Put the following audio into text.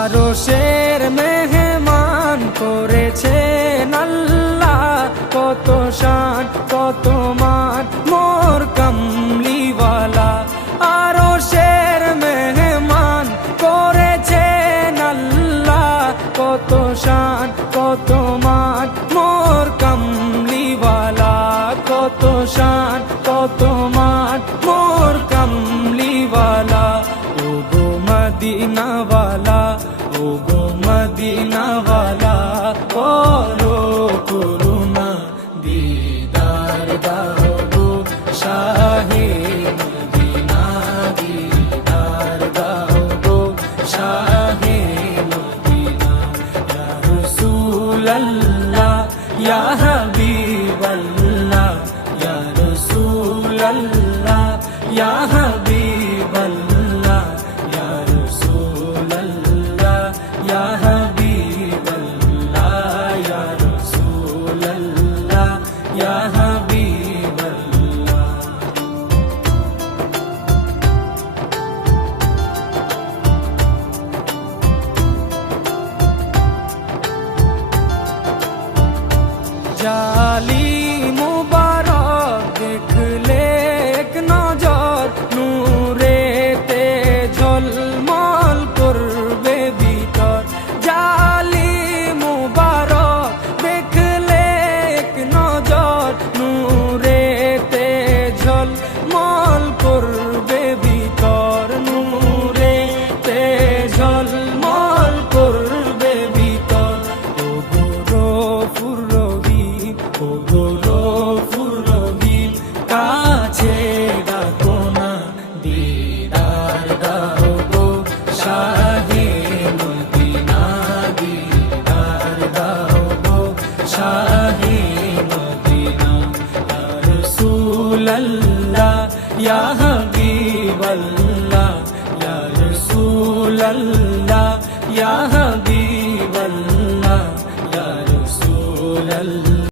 আরশের মেহমান করেছেন আল্লাহ, কত শান কত মান মোর কামলিওয়ালা। আরশের মেহমান করেছেন আল্লাহ, কত শান কত মান মোর কামলিওয়ালা, কত শান কত মান মোর কামলিওয়ালা। ও গো মদিনাওয়ালা, ও গো মদিনাওয়ালা, করো করুণা দিদার দাও গো শাহে মদিনা, দিদার দাও গো শাহে মদিনা। ইয়া রাসূলাল্লাহ ইয়া হাবিবাল্লাহ, ইয়া রাসূলাল্লাহ ইয়া হাবিবাল্লাহ, ইয়া রাসূলাল্লাহ ইয়া হাবিবাল্লাহ, ইয়া রাসূলাল্লাহ ইয়া হাবিবাল্লাহ। জালি মুবারক দেখলে এক নজর, নূরেতে ঝলমল করবে ভিতর। জালি মুবারক দেখলে এক নজর, নূরেতে ঝলমল করবে ভিতর, নূরেতে ঝলমল করবে ভিতর। ও গো গফুর রহিম, ও গো গফুর রহিম, কাছে ডাকো না দিদার দাও গো শাহে মদিনা, দিদার দাও গো শাহে মদিনা। ইয়া রাসূলাল্লাহ ইয়া হাবিবাল্লাহ, ইয়া রাসূলাল্লাহ ইয়া হাবিবাল্লাহ।